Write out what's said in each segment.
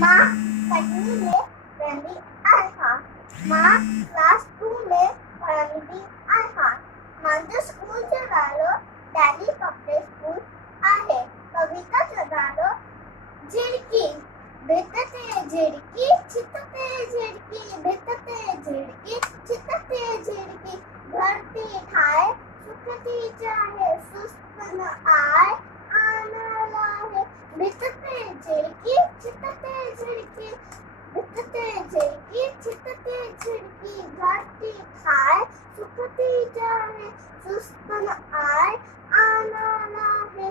मां कटनी में रहंदी आहियां। मां क्लास 2 में पढ़ंदी आहियां। मुंहिंजो स्कूल जो नालो दिल्ली पब्लिक स्कूल आहे। कविता जो नालो झिड़की। भित ते झिड़की, छित ते झिड़की, भित ते झिड़की, छित ते झिड़की, घर थी ठाहे, सुख थी चाहे, सुस्त न आए, आना लाहे। भित ते झिड़की, छित ते झिड़की, भित ते झिड़की, छित ते झिड़की, घर थी ठाहे, सुख थी चाहे, सुस्त न आए, आना लाहे।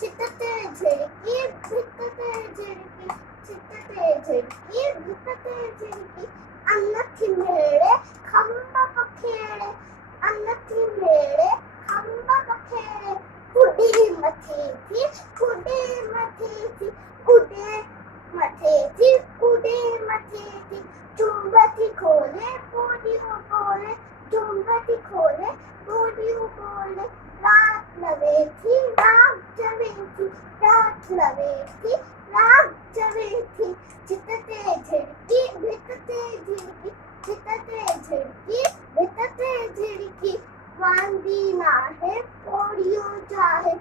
छित ते झिड़की, भित ते झिड़की, छित ते झिड़की, भित ते झिड़की, अन्न थी मेरे खंभ पखेड़े, अन्न थी मेरे खंभ पखेड़े, कुड़ी मथे थी, कुड़ी मथे थी, कुड़ी मथे थी, कुड़ी मथे थी, चुंबी खोले पूरी बोले, चुंबी खोले पूरी बोले, रात लवे थी, रात जवे थी, रात लवे थी, रात जवे थी, छित ते झिड़की, भित ते झिड़की, छित ते झिड़की, भित ते झिड़की, वांदी नाहे पोड़ियो चाहे,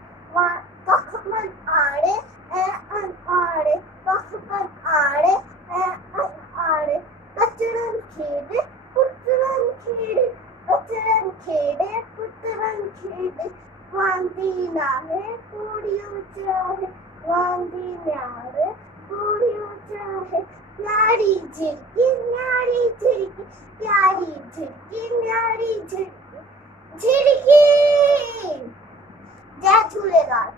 कख मन आड़े ऐ अन आड़े, कख मन आड़े ऐ अन आड़े, कचरन खेड़े पुत्रन खेड़े, कचरन खेड़े पुत्रन खेड़े, वांदी नाहे पोड़ियो चाहे, वांदी नाहे पोड़ियो चाहे, न्यारी झिड़की, न्यारी झिड़की, प्यारी झिड़की, न्यारी झिड़की, झिड़की। जय झूलेलाल।